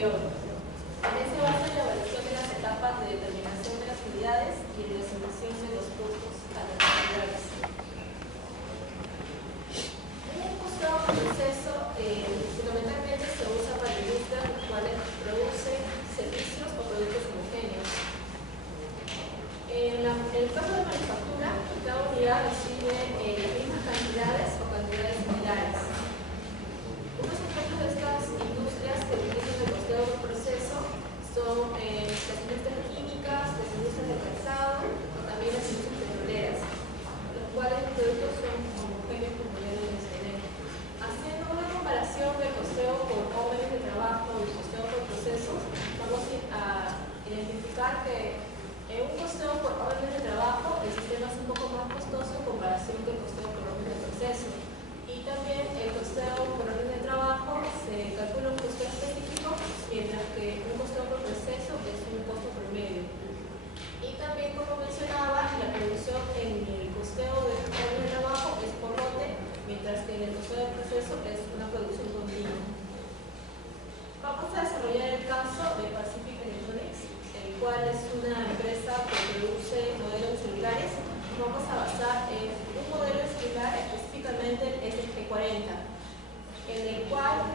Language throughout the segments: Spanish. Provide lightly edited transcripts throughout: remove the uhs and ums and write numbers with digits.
periodo. En ese basa la evaluación de las etapas de determinación de las unidades y de la asignación de los costos a las unidades. Un costado por proceso fundamentalmente se usa para industrias las cuales producen servicios o productos homogéneos. En el caso de manufactura, cada unidad recibe las mismas cantidades o cantidades similares. Unos ejemplos de estas industrias que utilizan el costeo por proceso son las industrias químicas, las industrias del calzado o también las industrias petroleras, los cuales los productos son homogéneos como ya lo mencioné. Haciendo una comparación del costeo por órdenes de trabajo y el costeo por procesos, vamos a identificar que en un costeo por órdenes de trabajo el sistema es un poco más costoso en comparación con el costeo por órdenes de proceso. Y también el costeo por orden de trabajo se calcula un costeo específico, mientras que un costeo por proceso es un costo promedio. Y también, como mencionaba, la producción en el costeo de orden de trabajo es por lote, mientras que en el costeo de proceso es una producción continua. Vamos a desarrollar el caso de Pacific Electronics, el cual es una empresa que produce modelos celulares. Vamos a basar en un modelo celular, específicamente el SG40, en el cual,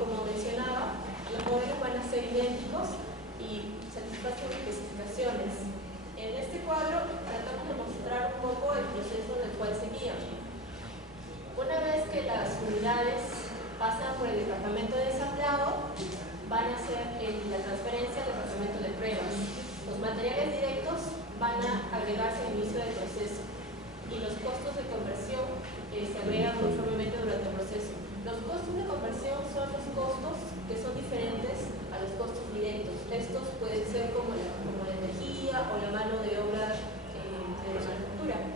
como mencionaba, los modelos van a ser idénticos y satisfacen las especificaciones. En este cuadro tratamos de mostrar un poco el proceso del cual seguían. Una vez que las unidades pasan por el departamento de ensamblado, van a hacer la transferencia al departamento de pruebas. Los materiales directos van a agregarse al inicio del proceso y los costos de conversión se agregan uniformemente durante el proceso. Los costos de conversión son los costos que son diferentes a los costos directos. Estos pueden ser como la energía o la mano de obra de la manufactura,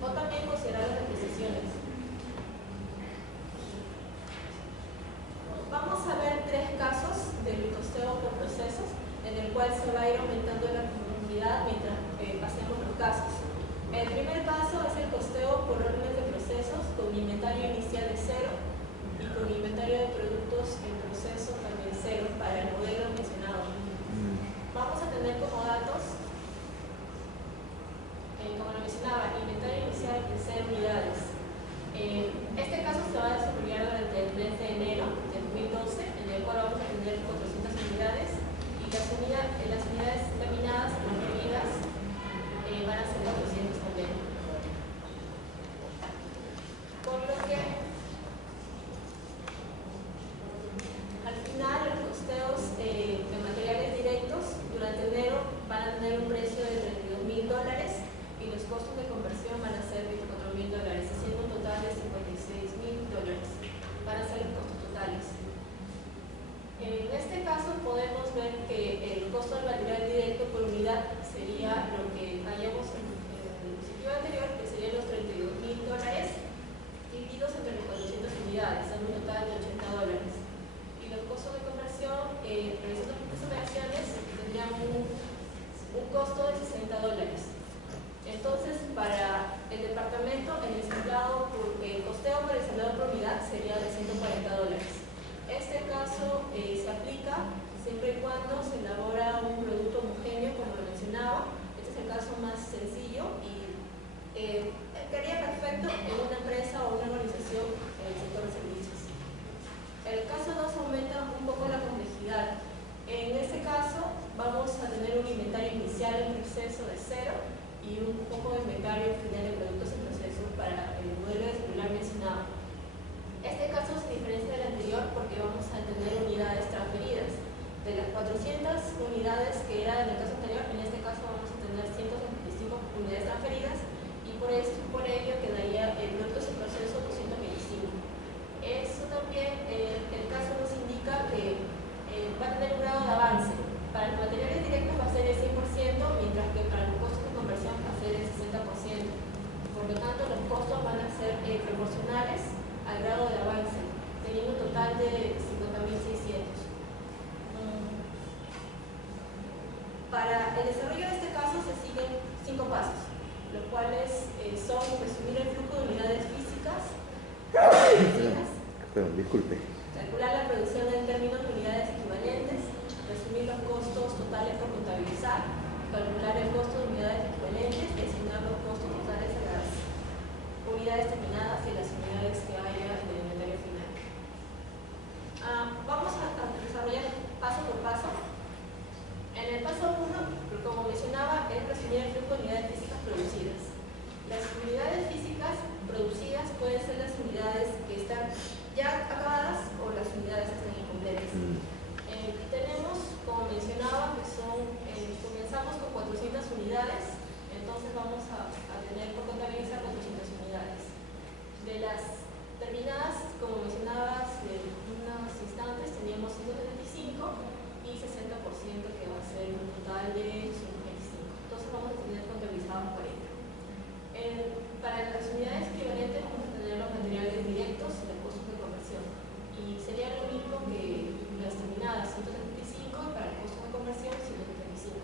o también considerar las depreciaciones. Vamos a ver tres casos del costeo por procesos, en el cual se va a ir aumentando la complejidad mientras pasemos los casos. El primer caso es el costeo por órdenes de procesos con inventario inicial de 0 y con inventario de productos en proceso también 0 para el modelo mencionado. Vamos a tener como datos, como lo mencionaba, inventario inicial de 0 unidades. Este caso se va a desarrollar durante el mes de enero de 2012, en el cual vamos a tener 400 unidades y las unidades terminadas, mantenidas, van a ser 400 también. Por lo que al final los costeos de materiales directos durante enero van a tener un precio de $32,000 y los costos de conversión van a ser $24,000, haciendo un total de $56,000. Van a ser los costos totales. En este caso podemos ver que el costo del material directo por unidad sería lo que hayamos en el diapositiva anterior, que serían los $32,000 divididos entre las 400 unidades, dando un total de $80. Y los costos de conversión, realizando estas operaciones, tendrían un costo de $60. Entonces, para el departamento, el costeo por ensamblado por unidad sería de $140. Este caso se aplica siempre y cuando se elabora un producto homogéneo, como lo mencionaba. Este es el caso más sencillo y quedaría perfecto en una empresa o una organización en el sector de servicios. El caso 2 aumenta un poco la complejidad. En este caso vamos a tener un inventario inicial en proceso de 0 y un poco de inventario final de productos en proceso para el modelo de celular mencionado. Este caso se diferencia del anterior porque vamos a tener unidades transferidas. De las 400 unidades que era en el caso anterior, en este caso vamos a tener 175 unidades transferidas y por ello quedaría el producto en proceso 225. Eso también, el caso nos indica que va a tener un grado de avance. Para los materiales directos va a ser el 100%, mientras que para los costos de conversión va a ser el 60%. Por lo tanto, los costos van a ser proporcionales al grado de avance, teniendo un total de 50.600. Para el desarrollo de este caso se siguen 5 pasos, los cuales son resumir el flujo de unidades físicas, Perdón, disculpe. calcular la producción en términos de unidades equivalentes, totales por contabilizar, calcular el costo de unidades equivalentes y asignar los costos totales a las unidades terminadas y las unidades que haya en el inventario final. Vamos a desarrollar paso por paso. En el paso 1, como mencionaba, es resumir el flujo de unidades físicas producidas. Las unidades físicas producidas pueden ser las unidades que están ya acabadas o las unidades que están incompletas. Tenemos, como mencionaba, que comenzamos con 400 unidades, entonces vamos a tener por contabilizar 400 unidades. De las terminadas, como mencionaba hace unos instantes, teníamos 175 y 60% que va a ser un total de 125. Entonces vamos a tener contabilizados 40. Para las unidades equivalentes vamos a tener los materiales directos y los costos de conversión. Y sería lo mismo que las terminadas, 175, y para el costo de conversión 135.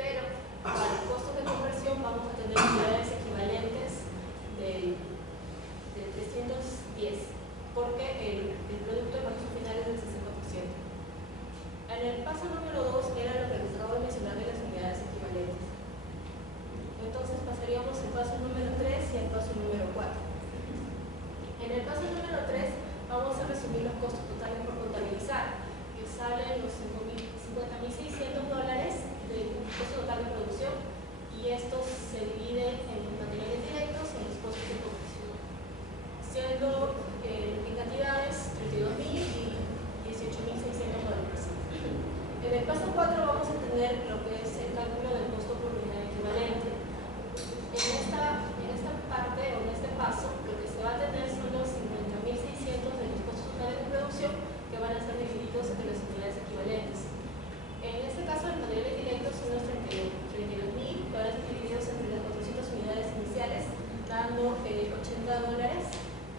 Pero para los costos de conversión vamos a tener unidades equivalentes de 310, porque el producto de producción final es del 60%. En el paso número 2 era lo que les acabo de mencionar de las unidades equivalentes. Entonces pasaríamos al paso número 3 y al paso número 4. En el paso número 3 vamos a resumir los costos totales por contabilizar, que salen los $50.600 del costo total de producción, y estos se dividen en los materiales directos y en los costos de conversión, siendo en cantidades $32.000 y $18.600. En el paso 4 vamos a tener lo que es el cálculo del costo por unidad equivalente. En esta parte o en este paso, lo que se va a tener son los 50.600 de los costos totales de producción, que van a ser divididos entre las unidades equivalentes. En este caso, los materiales directos son los $32.000, que van a ser divididos entre las 400 unidades iniciales, dando $80.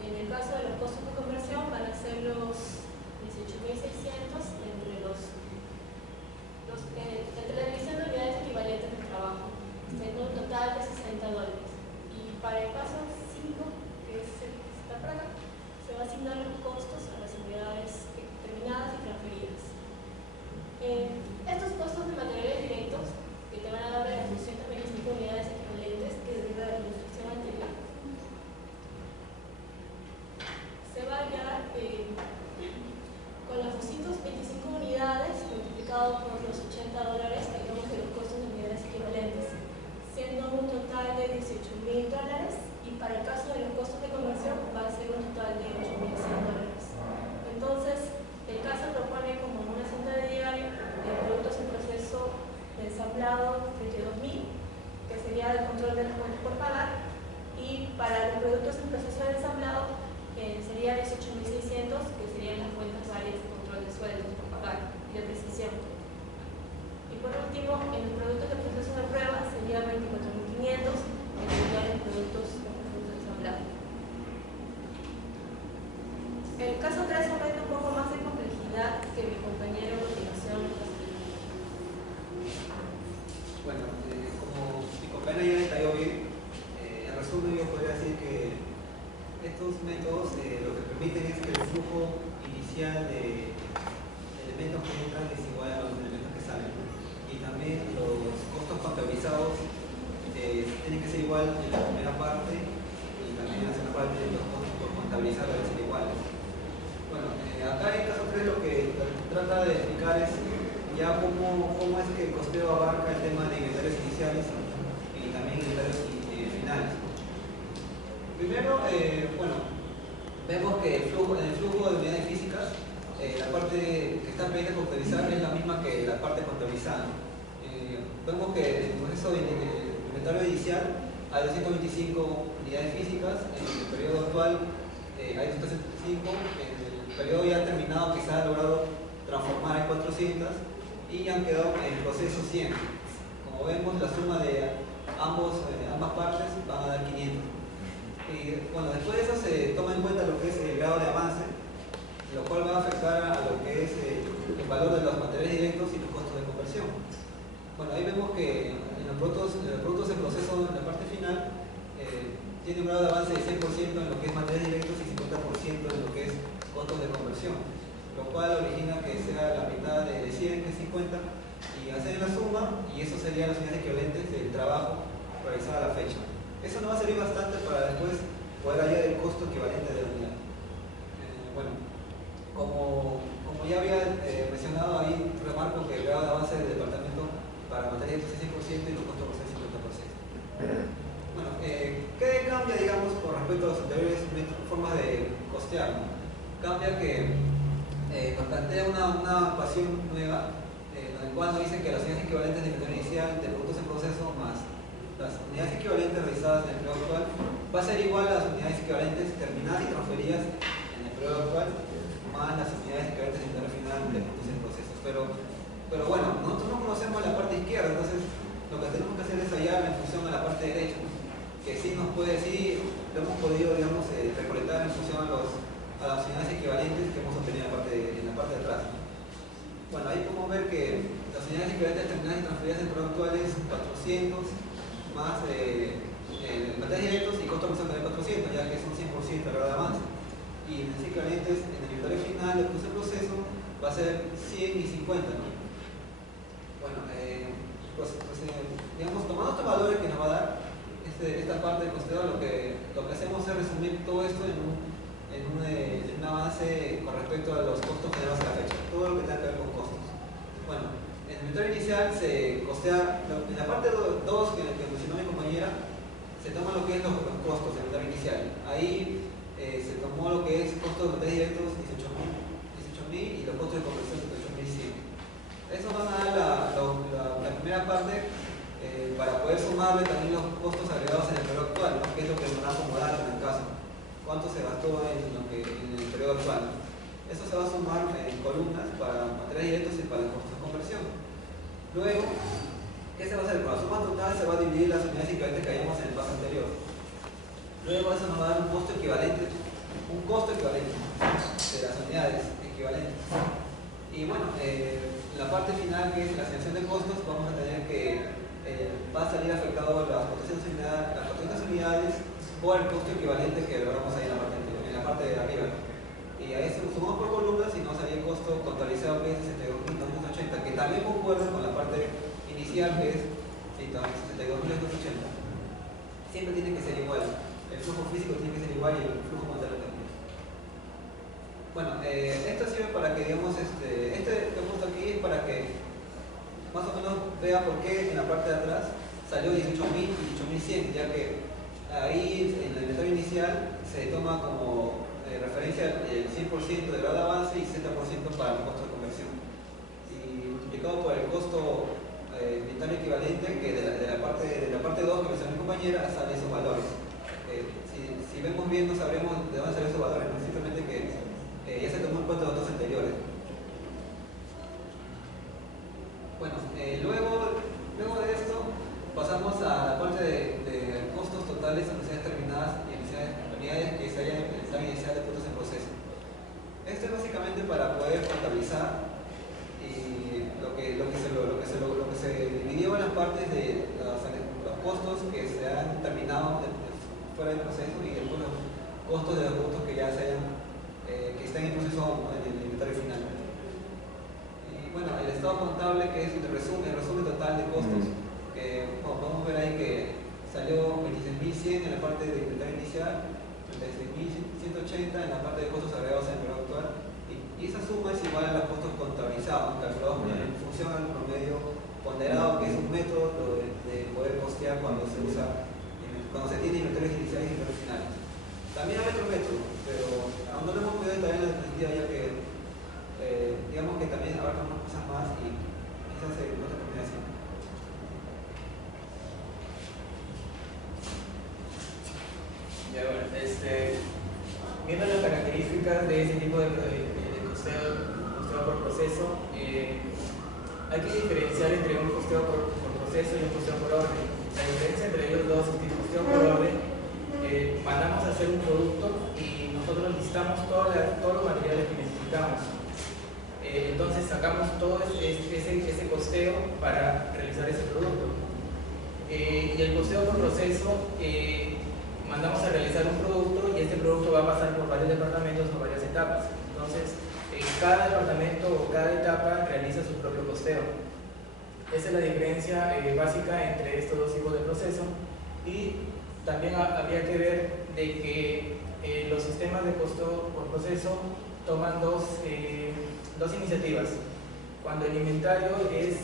En el caso de los costos de conversión, van a ser los 18.600 entre la división de unidades equivalentes de trabajo, siendo un total de $60. Y para el paso 5, que es el que está por acá, se va a asignar los costos a las unidades terminadas y transferidas. Estos costos de materiales directos que te van a dar de las 225 unidades equivalentes que deriva de la ilustración anterior, se va a hallar con las 225 unidades multiplicado por los $80, digamos, de los costos de unidades equivalentes, siendo un total de $18.000, y para el caso de los costos de conversión va a ser un total de $8.100. Entonces, el caso propone como una cinta de diario de productos en proceso de ensamblado 32.000, que sería el control de las cuentas por pagar, y para los productos en proceso de ensamblado sería 18.600, que serían las cuentas varias de control de sueldos por pagar y de precisión. Y por último, en los productos de proceso de prueba sería 24.500, que serían los productos en proceso de ensamblado. El caso 3 aumenta un poco más de complejidad que mi compañero a continuación nos explica. Bueno, como mi compañero ya detalló bien, en resumen yo podría decir que estos métodos lo que permiten es que el flujo inicial de elementos que entran es igual a los elementos que salen, y también los costos contabilizados tienen que ser igual en la primera parte, y también en la segunda parte los costos por contabilizar deben ser iguales. Bueno, acá en caso 3 lo que trata de explicar es ya cómo es que el costeo abarca el tema de inventarios iniciales y también inventarios finales. Primero, bueno, vemos que en el flujo de unidades físicas, la parte que está pendiente de contabilizar es la misma que la parte contabilizada. Vemos que en el proceso de inventario inicial hay 225 unidades físicas, en el periodo actual hay 275, en el periodo ya terminado que se ha logrado transformar en 400 y han quedado en el proceso 100. Como vemos, la suma de ambas partes van a dar 500. Y bueno, después de eso se toma en cuenta lo que es el grado de avance, lo cual va a afectar a lo que es el valor de los materiales directos y los costos de conversión. Bueno, ahí vemos que en los productos en proceso, en la parte final, tiene un grado de avance de 100% en lo que es materiales directos y 50% en lo que es costos de conversión, lo cual origina que sea la mitad de 100, que es 50, y hacen la suma, y eso serían las unidades equivalentes del trabajo realizado a la fecha. Eso nos va a servir bastante para después poder hallar el costo equivalente de la unidad. Bueno, como ya había mencionado ahí, remarco que el grado de avance del departamento para materia es 6% y los costos por 50%. Bueno, ¿qué cambia, digamos, con respecto a las anteriores formas de costear, ¿no? Cambia que nos plantea una ecuación nueva, en la cual nos dice que las unidades equivalentes de inventario inicial de productos en proceso más las unidades equivalentes realizadas en el periodo actual va a ser igual a las unidades equivalentes terminadas y transferidas en el periodo actual más las unidades equivalentes de inventario final de productos en procesos. Pero bueno, nosotros no conocemos la parte izquierda, entonces lo que tenemos que hacer es hallar en función a la parte derecha, que sí nos puede decir, lo hemos podido, digamos, recolectar en función a las unidades equivalentes que hemos obtenido en la parte de atrás. Bueno, ahí podemos ver que las unidades equivalentes terminadas y transferidas en periodo actual es 400 más materiales directos y costo personal también 400, ya que son 100% la verdad más. Y unidades equivalentes en el inventario final del proceso va a ser 100 y 50, ¿no? Bueno, digamos, tomando estos valores que nos va a dar esta parte del costeo, lo que hacemos es resumir todo esto en un avance con respecto a los costos generados a la fecha, todo lo que tenga que ver con costos. Bueno, en el inventario inicial se costea, en la parte 2 que mencionó mi compañera, se toma lo que es los costos del inventario inicial. Ahí se tomó lo que es costos de materiales directos 18.000 y los costos de conversión 78.100. Eso van a dar la primera parte para poder sumarle también los costos agregados en el periodo actual, ¿no? Que es lo que nos va a acomodar en el caso. ¿Cuánto se gastó en el periodo actual? Eso se va a sumar en columnas para materiales directos y para los costos de conversión. Luego, ¿qué se va a hacer? Con la suma total se va a dividir las unidades equivalentes que hayamos en el paso anterior. Luego eso nos va a dar un costo equivalente de las unidades equivalentes. Y bueno, la parte final, que es la asignación de costos, vamos a tener que va a salir afectado las 400 unidades por el costo equivalente que logramos ahí en la parte de arriba. Y ahí se sumamos por columnas y nos sale el costo contabilizado, que es 62.280, que también concuerda con la parte inicial, que es 62.280. Siempre tiene que ser igual. El flujo físico tiene que ser igual y el flujo monetario también. Bueno, esto sirve para que, digamos, que he puesto aquí es para que más o menos vea por qué en la parte de atrás salió 18.000 y 18.100, ya que ahí en el inventario inicial se toma como referencia el 100% del grado de avance y 60% para el costo de conversión. Y multiplicado por el costo inventario equivalente, que de la parte 2 que mencionó mi compañera, salen esos valores. Si vemos bien, no sabremos de dónde salen esos valores, ¿no? Simplemente que ya se tomó en cuenta los datos anteriores. Bueno, luego de esto pasamos a la parte de costos totales, unidades terminadas y unidades que se hayan en el examen inicial de productos en proceso. Esto es básicamente para poder contabilizar y lo que se dividió en las partes de los costos que se han terminado fuera del proceso y después los costos de los productos que ya que están en proceso en el inventario final. Y bueno, el estado contable, que es el resumen total de costos, que podemos ver ahí que salió 26.100 en la parte de inventario inicial, 36.180 en la parte de costos agregados en el periodo actual, y esa suma es igual a los costos contabilizados, calculados en función al promedio ponderado, que es un método de poder costear cuando se tiene inventarios iniciales y inventarios finales. También hay otro método, pero aún no lo hemos podido detallar en la definitiva, ya que digamos que también abarca unas cosas más y quizás se encuentra combinación. Ya bueno, viendo las características de ese tipo de costeo por proceso, hay que diferenciar entre un costeo por proceso y un costeo por orden. La diferencia entre ellos dos es que el costeo por orden, mandamos a hacer un producto y nosotros listamos todos los materiales que necesitamos. Entonces sacamos todo ese costeo para realizar ese producto. Y el costeo por proceso, mandamos a realizar un producto y este producto va a pasar por varios departamentos o varias etapas. Entonces cada departamento o cada etapa realiza su propio costeo. Esa es la diferencia básica entre estos dos tipos de proceso. Y también habría que ver de que los sistemas de costo por proceso toman dos iniciativas. Cuando el inventario es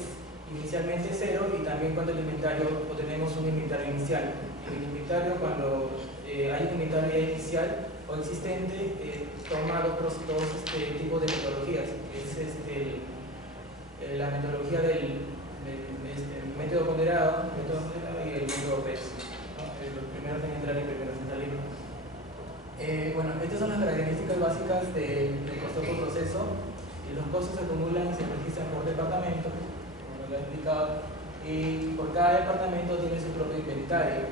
inicialmente cero y también cuando el inventario, o tenemos un inventario inicial. El inventario, cuando hay un inventario ya inicial o existente, toma dos tipos de metodologías. Es la metodología del método ponderado y el método PES, ¿no? Los primeros en entrar y primeros en salir. Bueno, estas son las características básicas del costo por proceso. Los costos se acumulan y se registran por departamento, como lo he explicado, y por cada departamento tiene su propio inventario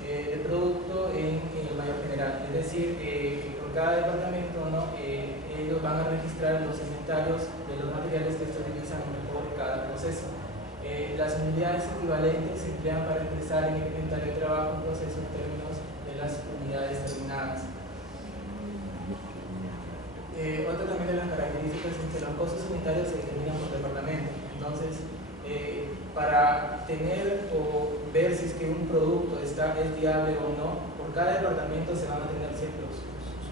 de producto en el mayor general. Es decir, que por cada departamento, ¿no? Ellos van a registrar los inventarios de los materiales que se utilizan por cada proceso. Las unidades equivalentes se emplean para expresar el inventario de trabajo en proceso en términos de las unidades terminadas. Otra también de las características es que los costos unitarios se determinan por departamento. Entonces, para tener o ver si es que un producto es viable o no, por cada departamento se van a tener ciertos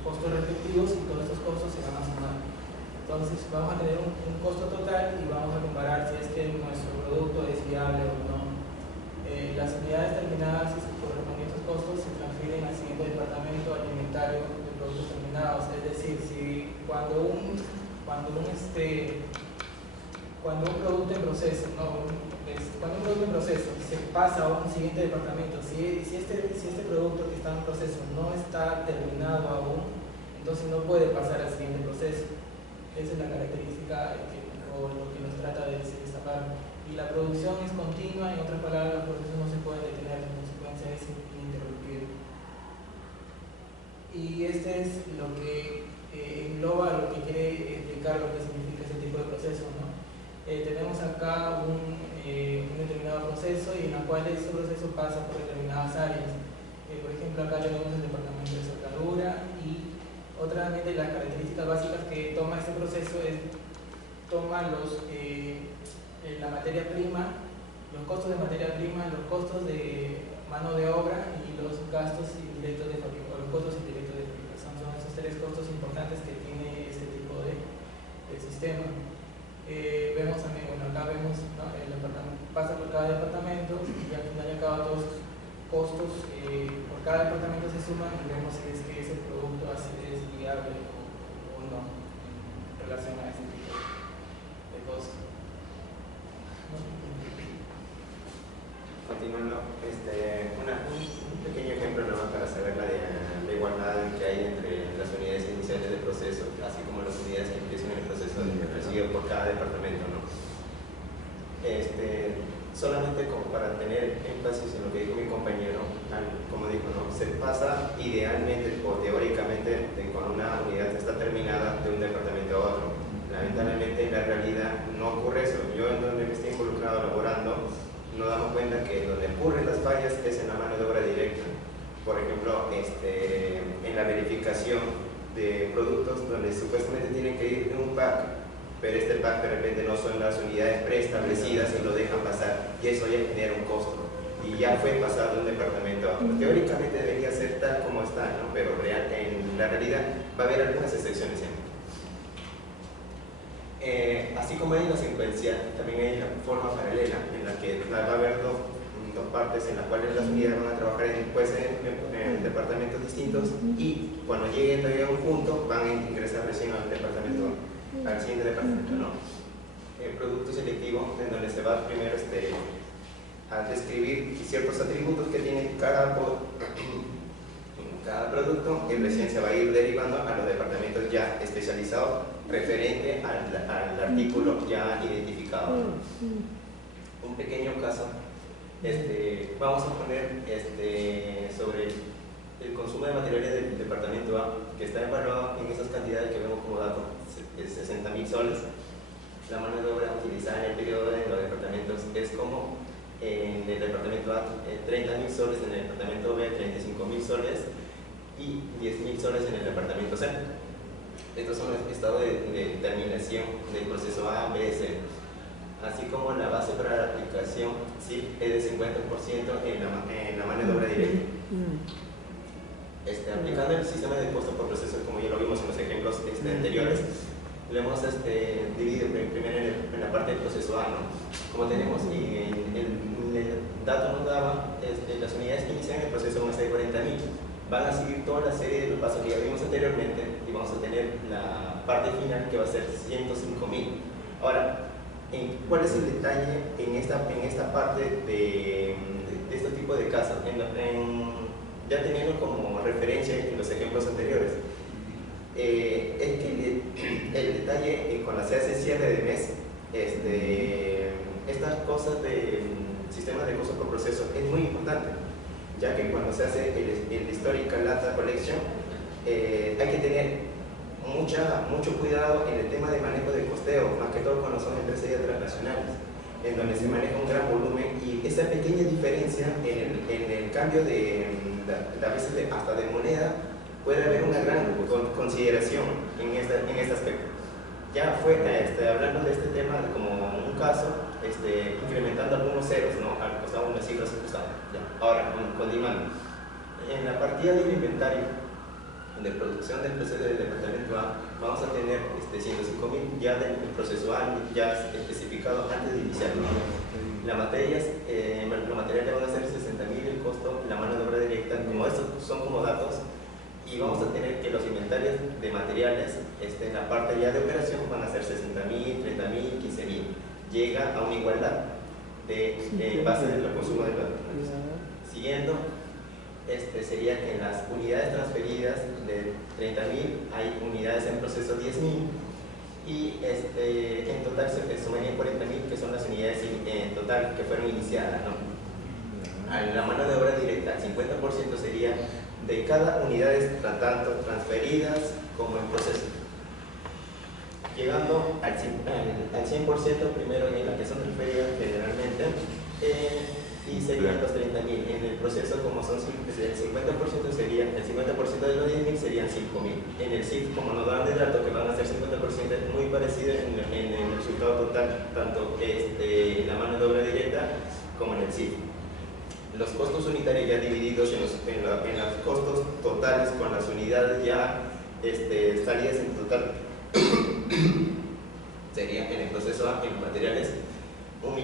costos respectivos y todos estos costos se van a sumar. Entonces, vamos a tener un costo total y vamos a comparar si es que nuestro producto es viable o no. Las unidades terminadas y sus correspondientes costos se transfieren al siguiente departamento al inventario de productos terminados. Es decir, si cuando un producto en proceso, cuando un producto en proceso se pasa a un siguiente departamento, si este producto que está en proceso no está terminado aún, entonces no puede pasar al siguiente proceso. Esa es la característica o lo que nos trata de decir esta parte. Y la producción es continua, en otras palabras, los procesos no se pueden detener, la consecuencia es ininterrumpible. Y este es lo que engloba lo que quiere explicar lo que significa ese tipo de proceso, ¿no? Tenemos acá un determinado proceso y en la cual ese proceso pasa por determinadas áreas. Por ejemplo, acá tenemos el departamento de soldadura y otra de las características básicas que toma este proceso es toma la materia prima, los costos de materia prima, los costos de mano de obra y los gastos indirectos de fabricación, los costos indirectos de fabricación. Son esos tres costos importantes que tiene este tipo de sistema. Vemos también, bueno, acá vemos, ¿no? El departamento pasa por cada departamento y al final y al cabo todos los costos por cada departamento se suman y vemos si es que ese producto es viable o no en relación a este tipo de cosas. Continuando, un pequeño ejemplo nomás para saber la igualdad que hay entre las unidades iniciales de proceso, así como las unidades que empiezan el proceso recibido por cada departamento, ¿no? Solamente como para tener énfasis en lo que dijo mi compañero, como dijo, ¿no? Se pasa idealmente o teóricamente con una unidad que está terminada de un departamento a otro. Lamentablemente en la realidad no ocurre eso. Yo en donde me estoy involucrado laborando, nos damos cuenta que donde ocurren las fallas es en la mano de obra directa. Por ejemplo, en la verificación de productos donde supuestamente tienen que ir en un pack, pero este pack de repente no son las unidades preestablecidas y lo dejan pasar, y eso ya genera un costo. Y ya fue pasado de un departamento a otro. Teóricamente debería ser tal como está, ¿no? Pero en la realidad va a haber algunas excepciones siempre. Así como hay una secuencia, también hay una forma paralela en la que va a haber dos partes en las cuales las unidades van a trabajar en departamentos distintos y cuando lleguen todavía a un punto van a ingresar recién al siguiente departamento, ¿no? El producto selectivo, en donde se va primero a describir ciertos atributos que tiene cada producto y recién se va a ir derivando a los departamentos ya especializados referente al artículo ya identificado. Un pequeño caso, vamos a poner sobre el consumo de materiales del departamento A, que está evaluado en esas cantidades que vemos como dato, 60.000 soles. La mano de obra utilizada en el periodo de los departamentos es como en el departamento A, 30.000 soles, en el departamento B, 35.000 soles y 10.000 soles en el departamento C. Estos son los estados de terminación del proceso A, B, C. Así como la base para la aplicación sí es de 50% en la mano de obra directa. Aplicando el sistema de costo por proceso, como ya lo vimos en los ejemplos anteriores, lo hemos dividido primero en la parte del proceso A, ¿no? Como tenemos, el dato nos daba las unidades que inician el proceso van a ser 40.000. Van a seguir toda la serie de los pasos que ya vimos anteriormente y vamos a tener la parte final que va a ser 105.000. Ahora, ¿cuál es el detalle en esta parte de este tipo de casos? Ya teniendo como referencia en los ejemplos anteriores, es que el detalle con la CAC cierre de mes, estas cosas de sistemas de costo por proceso es muy importante, ya que cuando se hace el Historical Data Collection hay que tener mucho cuidado en el tema de manejo de costeo, más que todo cuando son empresas ya transnacionales, en donde se maneja un gran volumen y esa pequeña diferencia en el cambio a veces hasta de moneda puede haber una gran consideración en este aspecto. Ya fue hablando de este tema como un caso, incrementando algunos ceros, ¿no? Al costado unas cifras cruzadas. Ahora, continuando. En la partida del inventario de producción del proceso del departamento A, vamos a tener 105.000 ya del proceso A, ya especificado antes de iniciar. Los materiales van a ser 60.000 el costo, la mano de obra directa, como estos son como datos, y vamos a tener que los inventarios de materiales en la parte ya de operación van a ser 60.000, 30.000, 15.000. Llega a una igualdad de base del consumo de datos. Siguiendo, sería que en las unidades transferidas de 30.000 hay unidades en proceso 10.000 y en total se sumarían 40.000 que son las unidades en total que fueron iniciadas, ¿no? La mano de obra directa, el 50% sería de cada unidad, tanto transferidas como en proceso. Llegando al 100% primero en la que son transferidas generalmente, y serían los 30.000. En el proceso, como son el 50% sería, el 50% de los 10.000 serían 5.000. En el SIF, como nos dan de datos que van a ser 50%, es muy parecido en el resultado total, tanto la mano de obra directa como en el SIF. Los costos unitarios ya divididos en los costos totales con las unidades ya salidas en total sería en el proceso A, en materiales 1.500.000,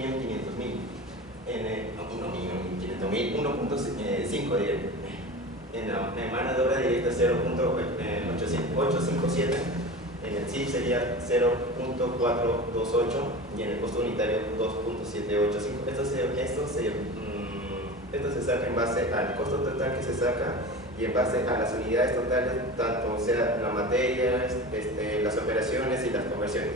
en el 1.500.000, 1.5 diré. En la mano de obra directa 0.857, en el SIF sería 0.428 y en el costo unitario 2.785. Esto se saca en base al costo total que se saca y en base a las unidades totales, tanto sea la materia, las operaciones y las conversiones.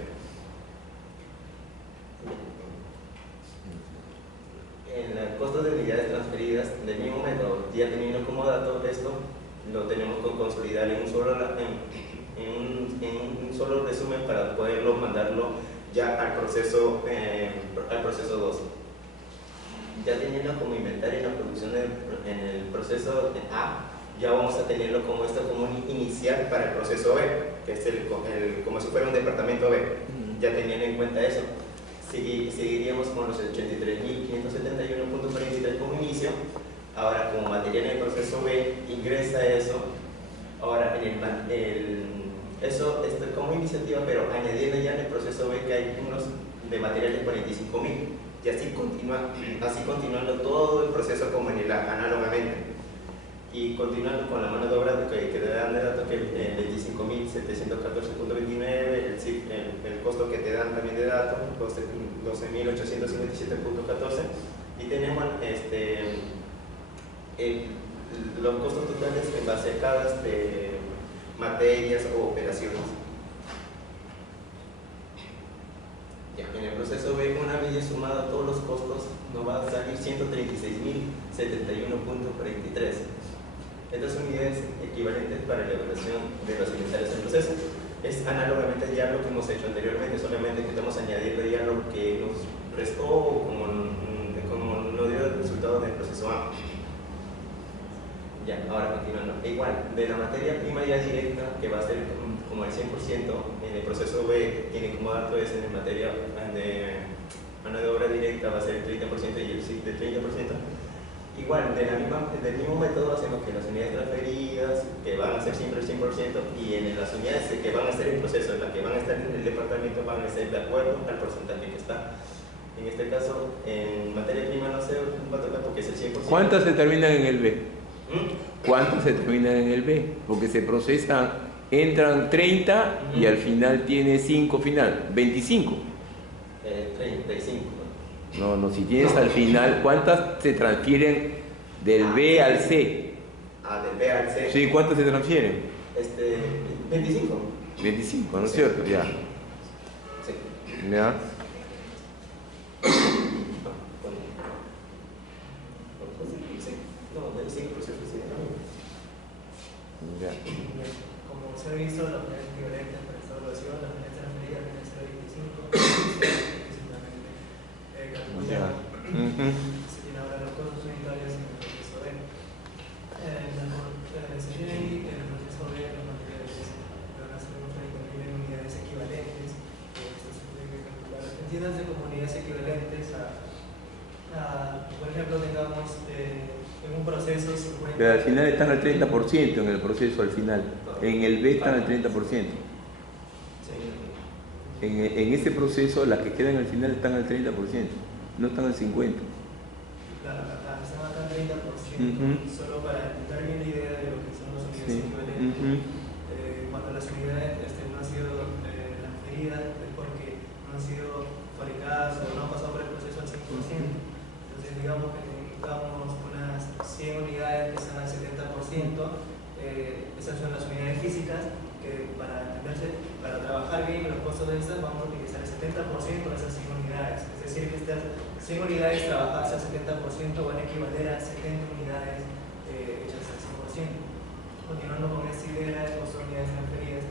En el costo de unidades transferidas, del mismo método, ya teniendo como dato esto, lo tenemos que consolidar en un solo resumen para poderlo mandarlo ya al proceso 2. Ya teniendo como inventario en la producción en el proceso A, ya vamos a tenerlo como un inicial para el proceso B, que es como si fuera un departamento B. Ya teniendo en cuenta eso, seguiríamos con los 83.571.43 como inicio. Ahora, como material en el proceso B, ingresa eso. Ahora, eso como iniciativa, pero añadiendo ya en el proceso B que hay unos de materiales 45.000. Y así continuando todo el proceso como en el análogamente. Y continuando con la mano de obra que te dan de datos que el 25.714.29, el costo que te dan también de datos, 12.857.14, y tenemos los costos totales en base a cada materias o operaciones. Ya, en el proceso B, una vez ya sumado todos los costos, nos va a salir 136.071.43. Estas unidades equivalentes para la evaluación de los inventarios en proceso. Es análogamente ya lo que hemos hecho anteriormente, solamente que estamos añadiendo ya lo que nos restó como nos dio el resultado del proceso A. Ya, ahora continuando. Igual, de la materia prima ya directa, que va a ser como el 100%, en el proceso B tiene como dato es en materia de mano de obra directa va a ser el 30% y el SIC del 30%. Igual, del mismo método hacemos que las unidades transferidas, que van a ser siempre el 100%, y en las unidades que van a estar en proceso, en las que van a estar en el departamento, van a ser de acuerdo al porcentaje que está. En este caso, en materia prima no sé un pato porque es el 100%. ¿Cuántas se terminan en el B? ¿Cuántas se terminan en el B? Porque se procesan, entran 30 y al final tiene 5 final, 25. 35. No, si tienes al final, ¿cuántas se transfieren del B al C? Del B al C. Sí, ¿cuántas se transfieren? 25. 25, ¿no es cierto? Ya. Sí. ¿Ya? No, del 5 procesos, sí. Ya. Como se ha visto, las unidades equivalentes para esta evaluación, las unidades transferidas deben ser 25, Ya. se tiene ahora los costos unitarios en el proceso B. Se tiene ahí en el proceso B los materiales que van a ser unos 30.000 unidades equivalentes. Esto se tiene que calcular. Entiéndanse como unidades equivalentes por ejemplo, tengamos en un proceso 50. Pero al final están al 30% en el proceso al final. En el B están al 30%. Sí. En ese proceso las que quedan al final están al 30%, no están al 50%. Claro, acá están acá al 30%, solo para dar bien la idea de lo que son las unidades equivalentes. Cuando las unidades no han sido transferidas es porque no han sido fabricadas o no han pasado por el proceso al 100%. Entonces, digamos que necesitamos unas 100 unidades que están al 70%. Esas son las unidades físicas que, para entenderse, para trabajar bien los costos de estas, vamos a utilizar el 70% de esas 100 unidades. Es decir, que estas 100 unidades trabajadas al 70% van a equivaler a 70 unidades hechas al 100%. Continuando con esta idea de costo de unidades transferidas,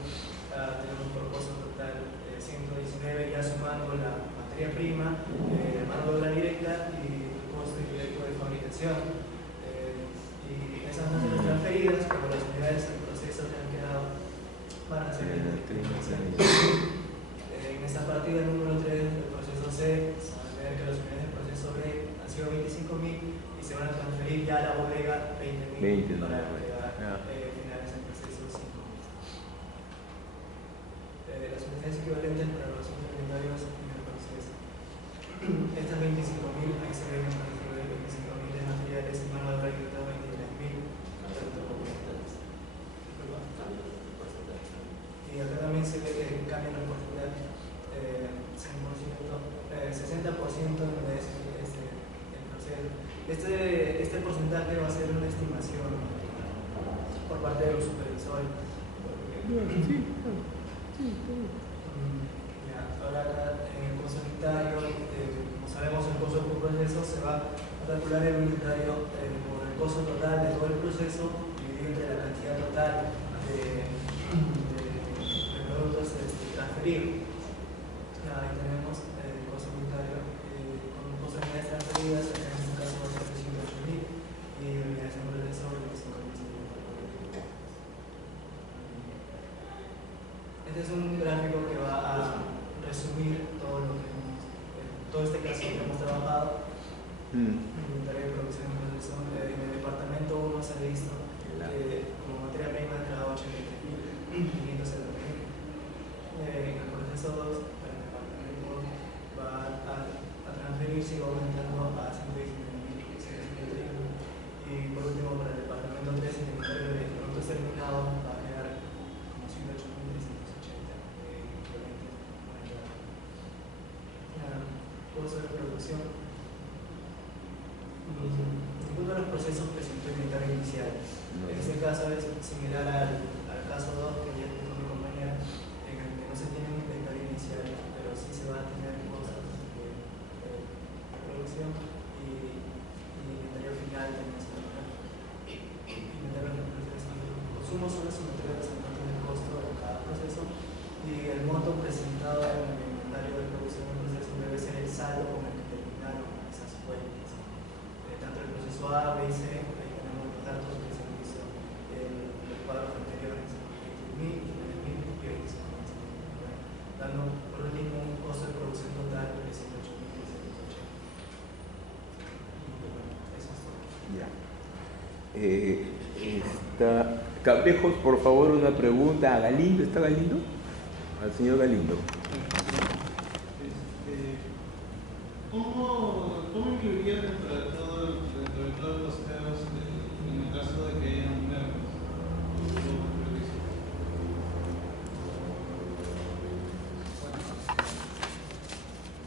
tenemos por costo total 119, ya sumando la materia prima, mano de obra directa y el costo indirecto de fabricación. Y esas materias transferidas, como las unidades del proceso que han quedado, van a ser el 30%. En esta partida número 3 del proceso C, se van a ver que las unidades del proceso B han sido 25.000 y se van a transferir ya a la bodega 20.000 para quedar finales del proceso 5.000. Las unidades equivalentes para los inventarios en el proceso. Estas 25.000, ahí se ven el 25.000 de materiales y mano de obra directa 23.000. Y acá también se ve que cambian los porcentajes. 60% de unidades el proceso. Este porcentaje va a ser una estimación por parte de los supervisores. Ahora en el costo unitario, como sabemos, el costo por proceso se va a calcular el unitario por el costo total de todo el proceso dividido entre la cantidad total de productos transferidos. Ahí tenemos el costo unitario con un costo de unidades transferidas, en este caso va a ser 18.000 y unidades en proceso 25.000. Este es un gráfico que va a resumir todo lo que todo este caso que hemos trabajado. Inventario de producción y proceso. En el departamento 1 se ha visto que como materia prima entraba 87.570.000. En el proceso 2, el departamento va a transferirse y va aumentando a 119.671. Y por último, para el departamento 3, el inventario de productos terminados va a quedar como 108.380. Costo de producción. Ninguno de los procesos presentó inventario inicial. En este caso es similar al caso 2 que ya explicó mi compañera, en el que no se tiene un inventario inicial, pero sí se van a tener cosas de producción y inventario final de nuestro inventario de proceso. Los consumos son los materiales que contienen el costo de cada proceso y el monto presentado en el inventario de producción del proceso debe ser el saldo con el que terminaron esas cuentas. Tanto el proceso A, B y C, ahí tenemos los datos que se han visto en los cuadros anteriores, 20.000, 9.000 y 20.000. dando por último un costo de producción total de 108.380. Eso es todo. Ya. Campejos, por favor, una pregunta a Galindo. ¿Está Galindo? Al señor Galindo. ¿Cómo incluiría dentro de todos los costeos en el caso de que haya un mercado?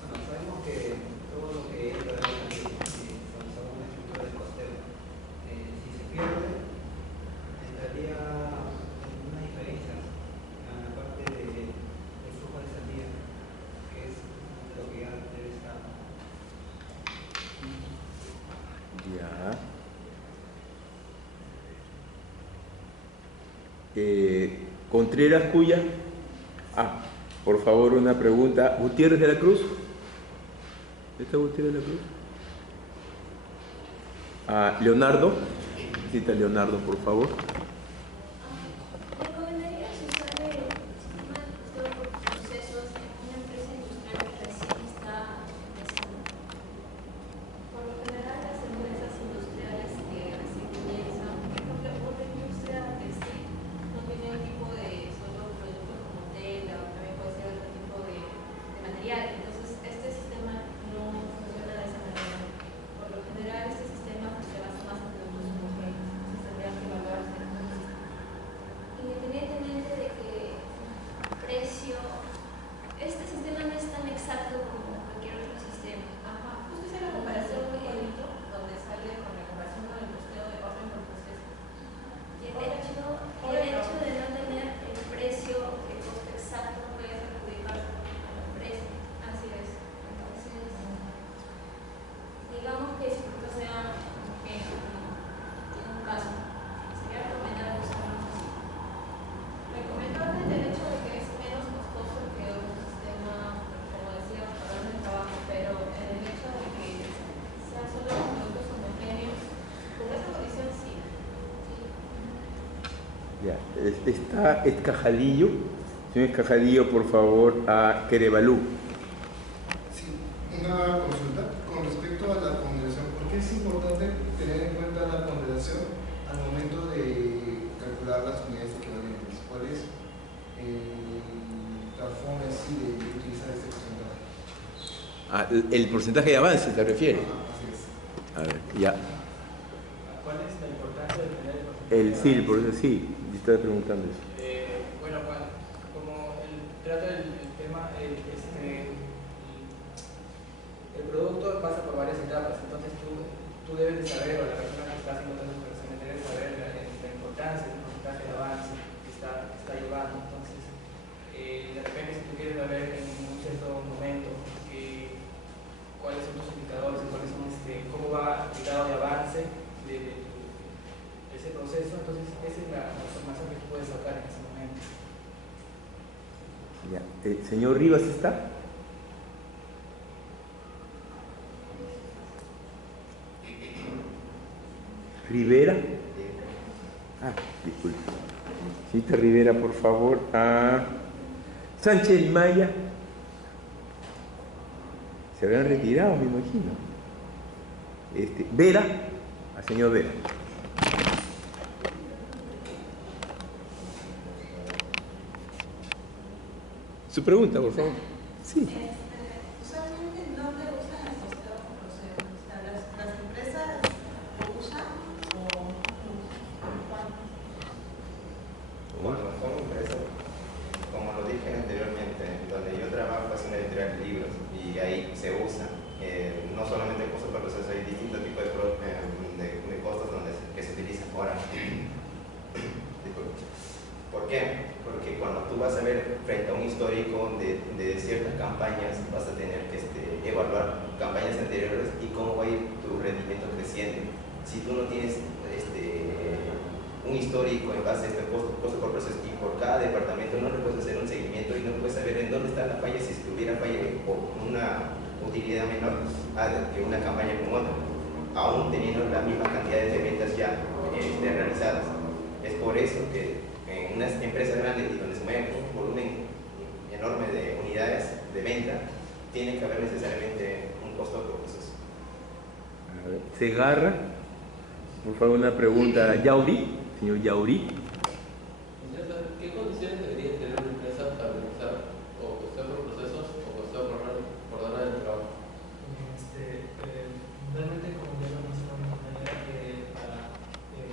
Bueno, sabemos que todo lo que entra cuando usamos una estructura de costeo, si se pierde, entraría en una diferencia en la parte del flujo de salida, que es lo que ya debe estar. Ya. Contreras Cuya. Por favor, una pregunta. Gutiérrez de la Cruz. ¿Está Gutiérrez de la Cruz? Leonardo. Cita a Leonardo, por favor. ¿Recomendarías usar el sistema de costeo por procesos en una empresa industrial que recién está empezando? Por lo general, las empresas industriales que recién comienzan, por ejemplo, una industria textil, no tiene un tipo de solo productos como tela, o también puede ser otro tipo de material. Entonces, este sistema no funciona de esa manera. Por lo general, este sistema se basa más en productos homogéneos. Entonces, tendrían que evaluarse en un sistema. Independientemente de que precio, este sistema no es tan exacto como cualquier otro sistema. Ajá, justo hice la comparación un ejemplo donde sale con la comparación con el costeo de orden por proceso. Y el hecho de no tener el precio, el costo exacto, puede perjudicar al precio. Así es. Entonces, digamos que si por sea en un caso, sería recomendable usarlo así. Recomendable el hecho de que es menos costoso que un sistema, como decía, para el trabajo, pero el hecho de que sean solo productos homogéneos, con esa condición sí. Ya. Está Escajadillo. Señor Escajadillo, por favor, a Querevalú. Sí, una consulta con respecto a la ponderación. ¿Por qué es importante tener en cuenta la ponderación al momento de calcular las unidades equivalentes? ¿Cuál es la forma en sí de utilizar este porcentaje? El porcentaje de avance, ¿te refieres? Así es. A ver, ya. ¿Cuál es la importancia de tener el Sí, por eso sí, yo estaba preguntando eso. Bueno, como trata el tema, el producto pasa por varias etapas, entonces tú debes de saber, o la persona que está haciendo todas las operaciones debe saber la importancia del porcentaje de avance que está llevando. Entonces, de repente, si tú quieres saber en un cierto momento cuáles son tus indicadores, cuáles son, cómo va el grado de avance de ese proceso, entonces esa es la información que tú puedes sacar en ese momento. Ya. Señor Rivas, ¿está? Rivera. Disculpe. Cita Rivera, por favor, a Sánchez Maya. Se habían retirado, me imagino. Vera, al señor Vera. Su pregunta, por favor. Sí. Usualmente no te usan el costeo por proceso. O sea, las empresas lo usan o cuánto. Bueno, son empresas, como lo dije anteriormente, donde yo trabajo es una editorial de libros y ahí se usa no solamente el costo por proceso, hay distintos tipos de costos que se utilizan ahora. ¿Por qué? Porque cuando tú vas a ver frente a un histórico de ciertas campañas, vas a tener que evaluar campañas anteriores y cómo va a ir tu rendimiento creciendo. Si tú no tienes un histórico en base a este costo por proceso y por cada departamento, no le puedes hacer un seguimiento y no puedes saber en dónde está la falla, si estuviera falla o una utilidad menor que una campaña como otra, aún teniendo la misma cantidad de ventas ya realizadas. Es por eso que en unas empresas grandes y donde se mueve un volumen enorme de unidades medida, tiene que haber necesariamente un costo por proceso. A ver, Segarra, por favor, una pregunta. Yauri, señor Yauri. ¿Qué condiciones debería tener una empresa para realizar o costeo por procesos o costeo por hora de trabajo? Realmente, como ya lo mencionó mi compañera, para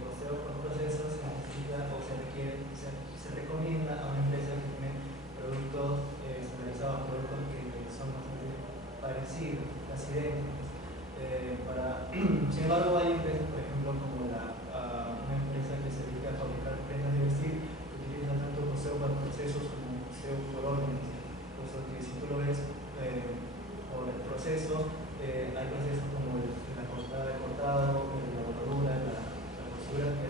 costeo por procesos se necesita o se requiere, se recomienda a una empresa que tiene productos estandarizados, productos que son bastante parecidos, casi idénticos. Sin embargo, hay empresas, por ejemplo, como una empresa que se dedica a fabricar prendas de vestir, que utiliza tanto costeo por procesos como costeo por órdenes. Puesto que si tú lo ves por el proceso, hay procesos como la cortada de cortado, la bordura, la costura, que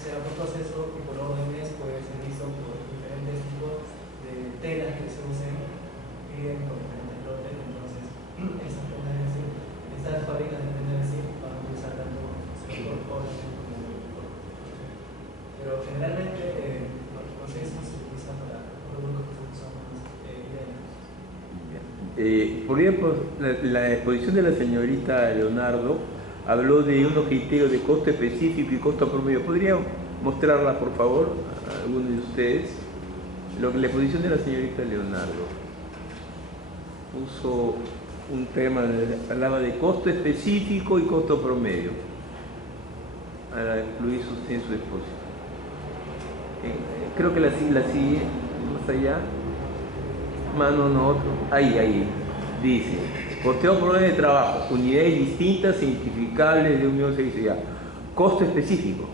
se da por proceso, y por órdenes puede ser visto por diferentes tipos de telas que se usen bien con diferentes lotes. Entonces, estas prendas de vestir, estas fábricas de prendas de vestir van a utilizar tanto costeo por órdenes como por proceso. Pero generalmente los procesos se utilizan para productos que son más idénticos. Por ejemplo, la exposición de la señorita Leonardo habló de unos criterios de costo específico y costo promedio. ¿Podría mostrarla, por favor, a alguno de ustedes? La exposición de la señorita Leonardo puso un tema, hablaba de costo específico y costo promedio. Ahora incluís usted en su exposición. Creo que la sigue más allá. Mano, no, otro. Ahí. Dice, costeo promedio de trabajo, unidades distintas, identificables de un mismo servicio. Ya. Costo específico.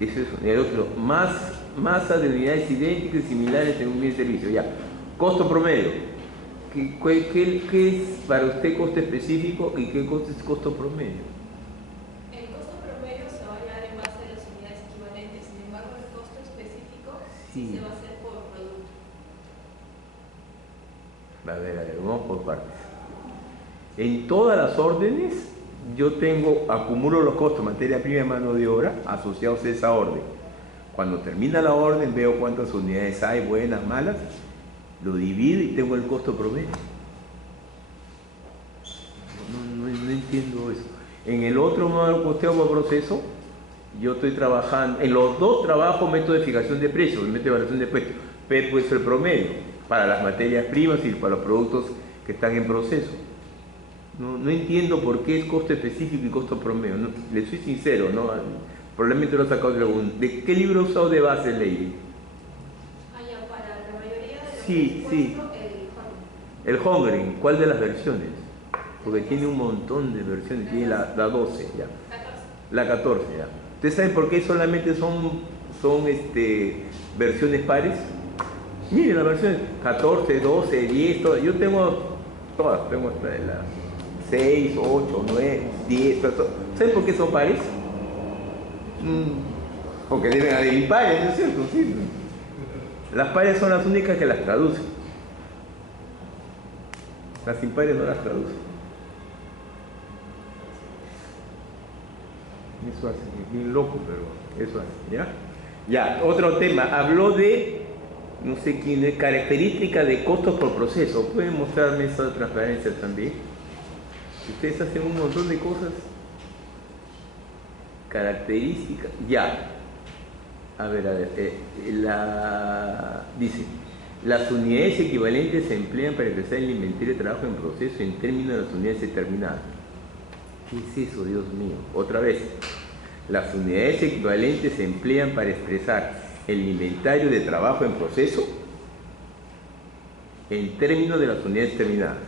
Eso es el otro. Masa de unidades idénticas y similares en un mismo servicio. Ya. Costo promedio. ¿Qué es para usted costo específico y qué costo es costo promedio? El costo promedio se va a hallar en base a las unidades equivalentes, sin embargo el costo específico Sí. se va a hacer por producto. A ver, vamos por partes. En todas las órdenes yo acumulo los costos, materia prima y mano de obra, asociados a esa orden. Cuando termina la orden veo cuántas unidades hay, buenas, malas, lo divido y tengo el costo promedio. No entiendo eso. En el otro modelo costeo por proceso, yo estoy trabajando, en los dos trabajo método de fijación de precios, método de evaluación de precios, P puede ser promedio para las materias primas y para los productos que están en proceso. No entiendo por qué es costo específico y costo promedio. Le soy sincero, ¿no? Probablemente lo he sacado de algún. ¿De qué libro he usado de base, Lady? Allá para la mayoría de los Sí. El Hongren. ¿Cuál de las versiones? Porque tiene un montón de versiones. Tiene la 12 ya. 14. La 14 ya. ¿Ustedes saben por qué solamente son versiones pares? Miren las versiones 14, 12, 10, todas. Yo tengo todas, tengo hasta de las 6, 8, 9, 10, ¿saben por qué son pares? Porque deben haber impares, ¿no es cierto? Sí. Las pares son las únicas que las traducen. Las impares no las traducen. Eso hace, es bien loco, pero eso hace, ¿ya? Ya, otro tema. Habló de, no sé quién es, característica de costos por proceso. ¿Pueden mostrarme esa transparencia también? Ustedes hacen un montón de cosas. Características, ya. A ver, dice, las unidades equivalentes se emplean para expresar el inventario de trabajo en proceso en términos de las unidades determinadas. ¿Qué es eso, Dios mío? Otra vez, las unidades equivalentes se emplean para expresar el inventario de trabajo en proceso en términos de las unidades determinadas.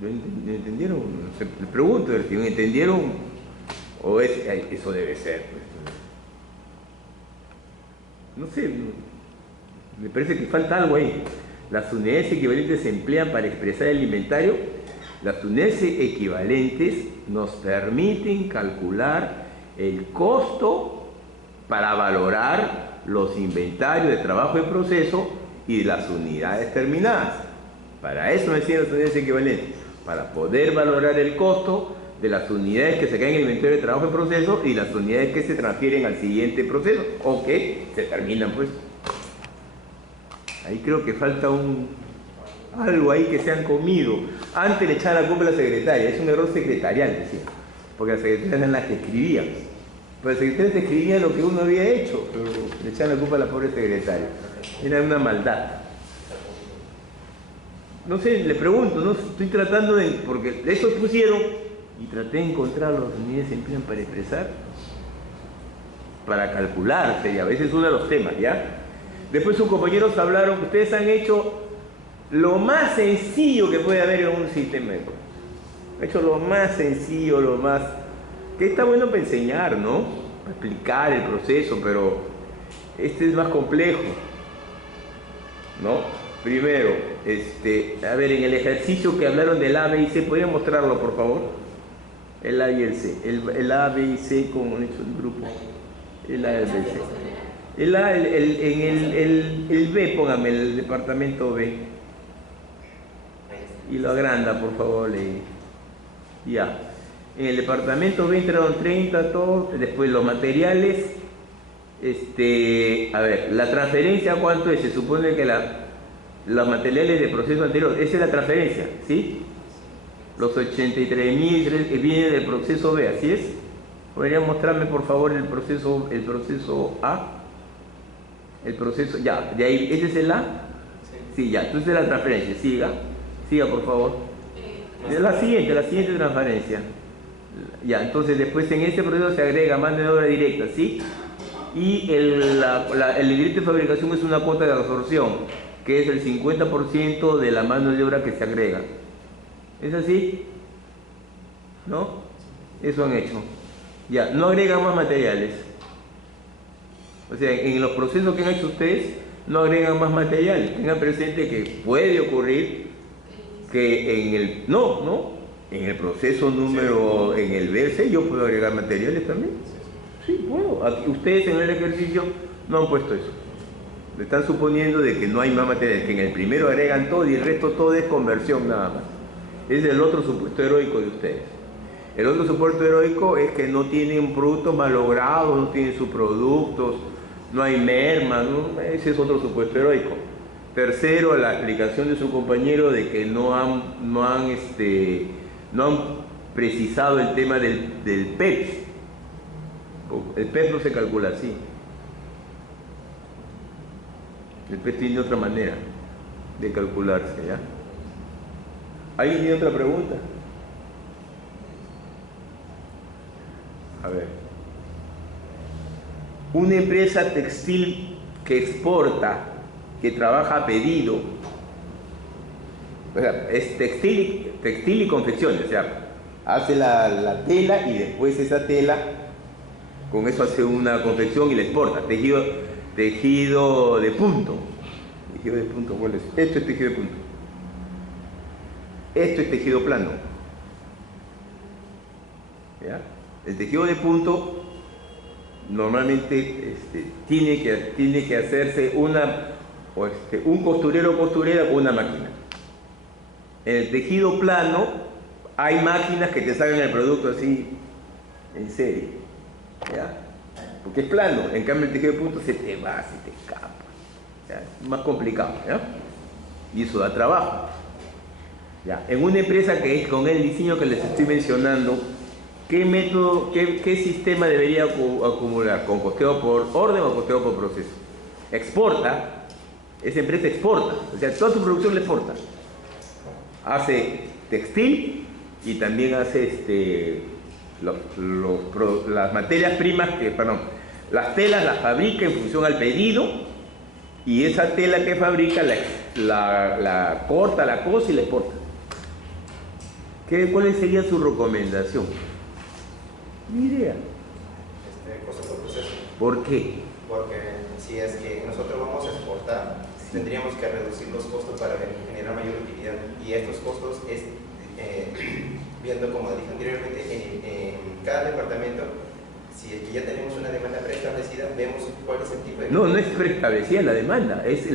¿Lo entendieron? Le pregunto, si ¿no entendieron? O eso debe ser, pues. No sé, me parece que falta algo ahí. Las unidades equivalentes se emplean para expresar el inventario. Las unidades equivalentes nos permiten calcular el costo para valorar los inventarios de trabajo en proceso y las unidades terminadas. Para eso me decían las unidades equivalentes, para poder valorar el costo de las unidades que se caen en el inventario de trabajo en proceso y las unidades que se transfieren al siguiente proceso o que se terminan, pues. Ahí creo que falta algo ahí que se han comido. Antes le echaban la culpa a la secretaria, es un error secretarial, decía, porque la secretaria era la que escribía. Pero la secretaria te escribía lo que uno había hecho, pero le echaban la culpa a la pobre secretaria. Era una maldad. No sé, le pregunto, ¿no? Estoy tratando de... porque eso pusieron y traté de encontrar los unidades se emplean para expresar, para calcular, sería a veces uno de los temas, ¿ya? Después sus compañeros hablaron que ustedes han hecho lo más sencillo que puede haber en un sistema. Han hecho lo más sencillo, lo más... que está bueno para enseñar, ¿no? Para explicar el proceso, pero este es más complejo, ¿no? Primero, a ver, en el ejercicio que hablaron del A, B y C, ¿podrían mostrarlo, por favor? El A y el C. El A, B y C, como han hecho el grupo. El A y el C. El A, el B, póngame, el departamento B. Y lo agranda, por favor. Ya. En el departamento B entraron 30, todo. Después los materiales. A ver, la transferencia, ¿cuánto es? Se supone que los materiales de proceso anterior, esa es la transferencia, ¿sí? Los 83.000 vienen del proceso B, ¿así es? ¿Podrían mostrarme por favor el proceso A? El proceso, ya, de ahí, ¿ese es el A? Sí, ya, entonces la transferencia, siga por favor. La siguiente transferencia. Ya, entonces después en este proceso se agrega mano de obra directa, ¿sí? Y el ingreso de fabricación es una cuota de absorción, que es el 50% de la mano de obra que se agrega. ¿Es así? ¿No? Eso han hecho. Ya, no agregan más materiales. O sea, en los procesos que han hecho ustedes, no agregan más materiales. Tengan presente que puede ocurrir que en el proceso número, en el BC, yo puedo agregar materiales también. Sí, puedo. Aquí, ustedes en el ejercicio no han puesto eso. Le están suponiendo de que no hay más materiales, que en el primero agregan todo y el resto todo es conversión nada más. Es el otro supuesto heroico de ustedes. El otro supuesto heroico es que no tienen productos malogrados, no tienen subproductos, no hay merma, ¿no? Ese es otro supuesto heroico. Tercero, la explicación de su compañero de que no han precisado el tema del PEP. El PEP no se calcula así. El PEP tiene otra manera de calcularse, ¿ya? ¿Alguien tiene otra pregunta? A ver. Una empresa textil que exporta, que trabaja a pedido, o sea, es textil y confección, o sea, hace la tela y después esa tela, con eso hace una confección y la exporta. Tejido de punto. Tejido de punto, ¿cuál es? Esto es tejido de punto. Esto es tejido plano. ¿Ya? El tejido de punto normalmente tiene que hacerse un costurero o costurera con una máquina. En el tejido plano hay máquinas que te sacan el producto así en serie, ¿ya? Porque es plano. En cambio el tejido de punto se te va, se te escapa, ¿ya? Es más complicado, ¿ya? Y eso da trabajo, ¿ya? En una empresa que es con el diseño que les estoy mencionando, ¿qué método, qué sistema debería acumular? ¿Con costeo por orden o costeo por proceso? Exporta, esa empresa exporta, o sea, toda su producción la exporta. Hace textil y también hace las materias primas, las telas las fabrica en función al pedido y esa tela que fabrica la corta, la cose y la exporta. ¿Cuál sería su recomendación? Ni idea. Costo por proceso. ¿Por qué? Porque si es que nosotros vamos a exportar, tendríamos que reducir los costos para generar mayor utilidad. Y estos costos es viendo, como dije anteriormente, en cada departamento, si es que ya tenemos una demanda preestablecida, vemos cuál es el tipo de... No es preestablecida la demanda. Es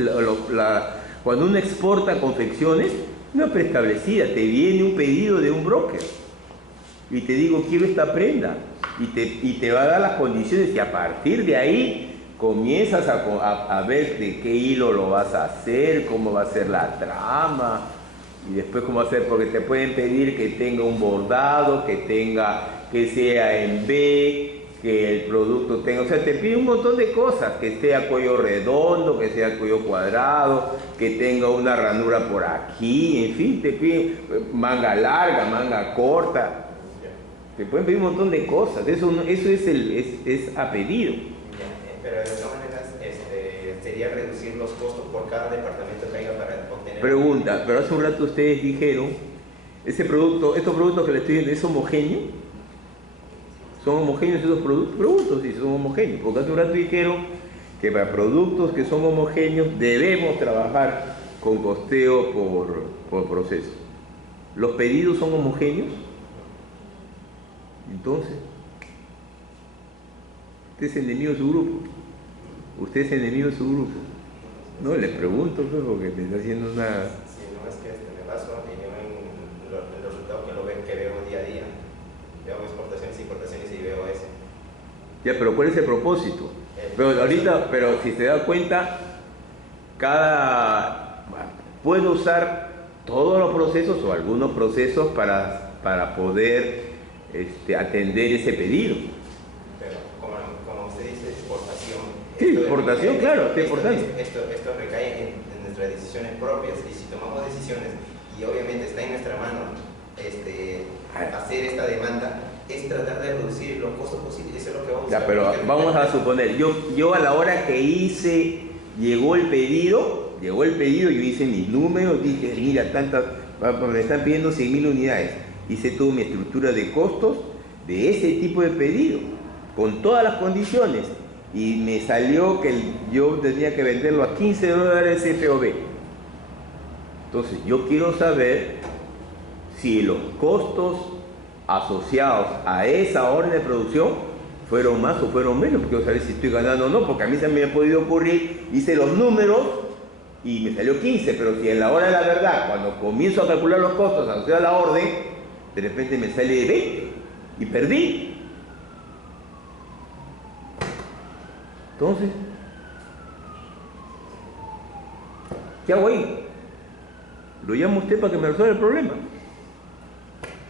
cuando uno exporta confecciones, no es preestablecida. Te viene un pedido de un broker y te digo, quiero esta prenda, y te va a dar las condiciones y a partir de ahí comienzas a ver de qué hilo lo vas a hacer, cómo va a ser la trama, y después cómo hacer, porque te pueden pedir que tenga un bordado, que sea en B, que el producto tenga, o sea, te piden un montón de cosas, que sea cuello redondo, que sea cuello cuadrado, que tenga una ranura por aquí, en fin, te piden manga larga, manga corta, te pueden pedir un montón de cosas, eso es a pedido. Pero de todas maneras, sería reducir los costos por cada departamento que haya para obtener. Pregunta, pero hace un rato ustedes dijeron, estos productos que le estoy diciendo, ¿es homogéneo? ¿Son homogéneos esos productos? Pregunto si son homogéneos, porque hace un rato dijeron que para productos que son homogéneos debemos trabajar con costeo por proceso. ¿Los pedidos son homogéneos? Entonces, usted es enemigo de su grupo. Usted es enemigo de su grupo. No, les pregunto, pues, porque me está haciendo una... Sí, no es que me baso en los resultados que veo día a día. Veo exportaciones e importaciones y veo eso. Ya, pero ¿cuál es el propósito? Pero si se da cuenta, puedo usar todos los procesos o algunos procesos para poder atender ese pedido. Pero como usted dice, exportación. Sí, exportación, claro, está importante. Esto recae en nuestras decisiones propias, y si tomamos decisiones y obviamente está en nuestra mano hacer esta demanda, es tratar de reducir los costos posibles. Eso es lo que vamos a hacer. Pero vamos a suponer, yo a la hora que llegó el pedido, yo hice mis números, dije, mira, me están pidiendo 100.000 unidades. Hice toda mi estructura de costos de ese tipo de pedido, con todas las condiciones, y me salió que yo tenía que venderlo a $15 FOB. Entonces, yo quiero saber si los costos asociados a esa orden de producción fueron más o fueron menos, porque quiero saber si estoy ganando o no, porque a mí se me ha podido ocurrir, hice los números y me salió 15, pero si en la hora de la verdad, cuando comienzo a calcular los costos asociados a la orden, de repente me sale de 20 y perdí. Entonces, ¿qué hago ahí? Lo llamo a usted para que me resuelva el problema.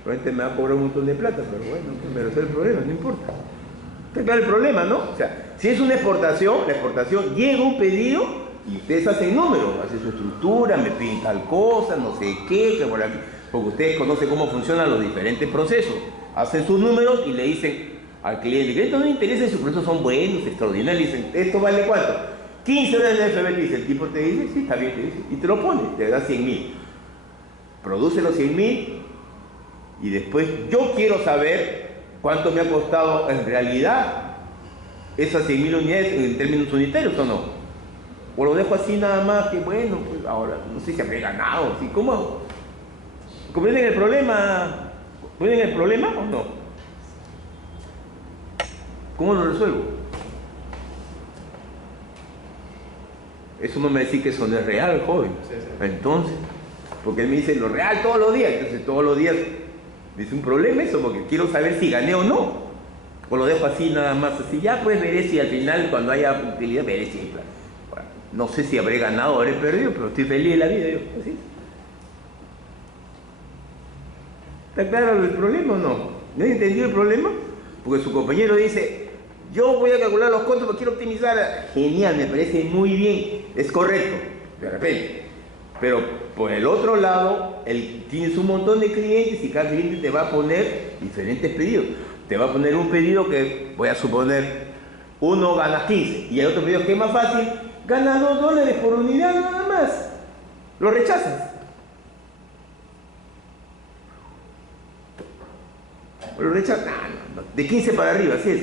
Probablemente me va a cobrar un montón de plata, pero bueno, que me resuelve el problema, no importa. Está claro el problema, ¿no? O sea, si es una exportación, la exportación llega un pedido y ustedes hacen números, hacen su estructura, me piden tal cosa, no sé qué, que por aquí, porque ustedes conocen cómo funcionan los diferentes procesos. Hacen sus números y le dicen al cliente, el cliente no le interesa si sus procesos son buenos, extraordinarios, le dicen, ¿esto vale cuánto? 15 horas de FB, dice, el tipo te dice, sí, está bien, te dice, y te lo pone, te da 100.000. Produce los 100.000 y después yo quiero saber cuánto me ha costado en realidad esas 100.000 unidades en términos unitarios o no. O lo dejo así nada más, que bueno, pues ahora no sé si habré ganado, ¿sí? ¿Cómo? ¿Comprenden el problema? ¿Comprenden el problema o no? ¿Cómo lo resuelvo? Eso no me dice que eso no es real, joven. Sí. Entonces, porque él me dice lo real todos los días, entonces todos los días es un problema eso, porque quiero saber si gané o no. O lo dejo así nada más, así ya pues veré si al final cuando haya utilidad veré si hay. Bueno, no sé si habré ganado o habré perdido, pero estoy feliz de la vida yo, así. ¿Está claro el problema o no? ¿No han entendido el problema? Porque su compañero dice, yo voy a calcular los costos porque quiero optimizar. Genial, me parece muy bien, es correcto, de repente. Pero por el otro lado, tienes un montón de clientes y cada cliente te va a poner diferentes pedidos. Te va a poner un pedido que, voy a suponer, uno gana 15 y el otro pedido que es más fácil, gana $2 por unidad nada más. Lo rechazas. Lo rechazas, no, de 15 para arriba, así es.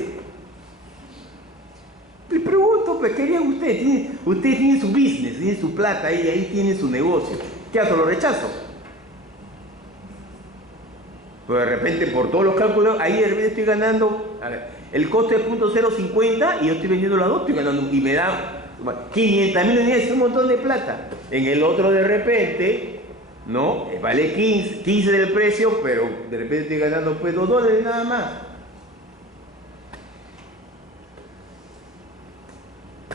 Le pregunto, pues, ¿qué harían ustedes? Ustedes tienen su business, tienen su plata ahí tienen su negocio. ¿Qué hago? ¿Lo rechazo? Pero de repente, por todos los cálculos, ahí de repente estoy ganando, a ver, el costo es .050 y yo estoy vendiendo las dos, estoy ganando, y me da 500.000 unidades, es un montón de plata. En el otro de repente, ¿no? Vale 15 del precio, pero de repente estoy ganando pues $2 nada más.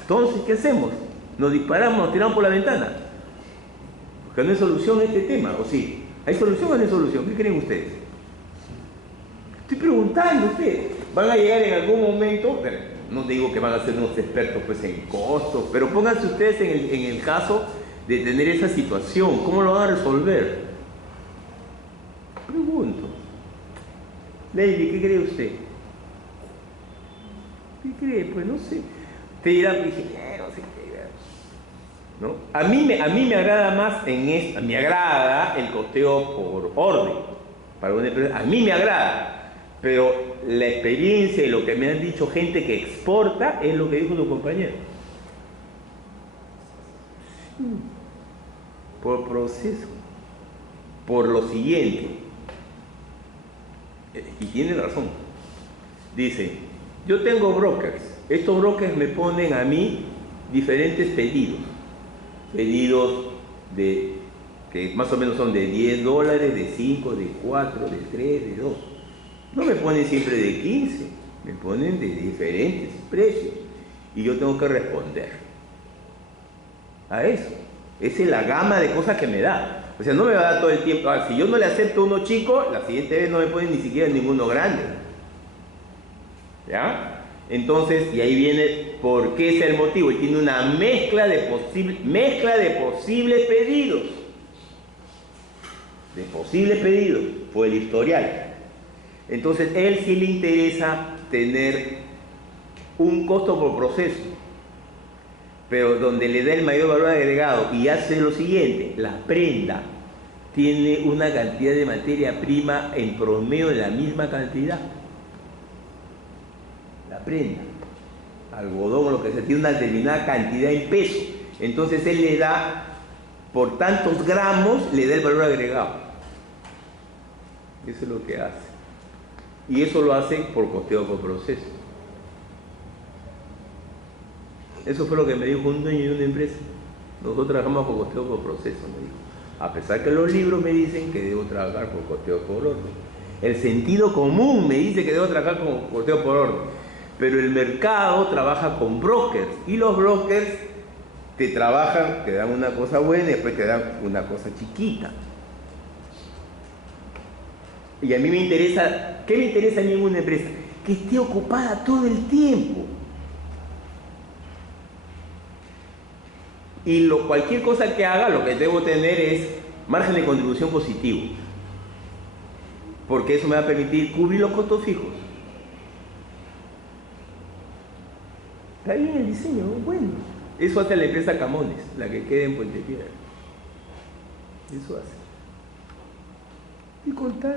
Entonces, ¿qué hacemos? ¿Nos disparamos, nos tiramos por la ventana? Porque no hay solución a este tema, ¿o sí? ¿Hay solución o no hay solución? ¿Qué creen ustedes? Estoy preguntando a ustedes. ¿Van a llegar en algún momento? No digo que van a ser unos expertos pues, en costos, pero pónganse ustedes en el caso de tener esa situación. ¿Cómo lo van a resolver? Pregunto. Lady, ¿qué cree usted? ¿Qué cree? Pues no sé. Usted dirá, ingeniero, no sé qué. ¿No? A mí me agrada más me agrada el costeo por orden. Para una empresa, a mí me agrada. Pero la experiencia y lo que me han dicho gente que exporta es lo que dijo tu compañero. Sí. Por proceso. Por lo siguiente. Y tiene razón. Dice, yo tengo brokers. Estos brokers me ponen a mí diferentes pedidos. Pedidos que más o menos son de $10, de 5, de 4, de 3, de 2. No me ponen siempre de 15, me ponen de diferentes precios. Y yo tengo que responder a eso. Esa es la gama de cosas que me da. O sea, no me va a dar todo el tiempo. Si yo no le acepto uno chico, la siguiente vez no me ponen ni siquiera ninguno grande. ¿Ya? Entonces, y ahí viene por qué es el motivo. Y tiene una mezcla de posibles pedidos. De posibles pedidos. Por el historial. Entonces, él sí le interesa tener un costo por proceso, pero donde le da el mayor valor agregado y hace lo siguiente: la prenda tiene una cantidad de materia prima en promedio de la misma cantidad. La prenda, algodón, lo que sea, tiene una determinada cantidad en peso. Entonces él le da, por tantos gramos, le da el valor agregado. Eso es lo que hace. Y eso lo hace por costeo por proceso. Eso fue lo que me dijo un dueño de una empresa. Nosotros trabajamos por costeo por proceso, me dijo. A pesar que los libros me dicen que debo trabajar por costeo por orden. El sentido común me dice que debo trabajar con costeo por orden. Pero el mercado trabaja con brokers. Y los brokers te trabajan, te dan una cosa buena y después te dan una cosa chiquita. Y a mí me interesa, ¿qué me interesa a mí en una empresa? Que esté ocupada todo el tiempo. Y cualquier cosa que haga, lo que debo tener es margen de contribución positivo. Porque eso me va a permitir cubrir los costos fijos. Está bien el diseño, bueno. Eso hace la empresa Camones, la que queda en Puente Piedra. Eso hace. Y contar.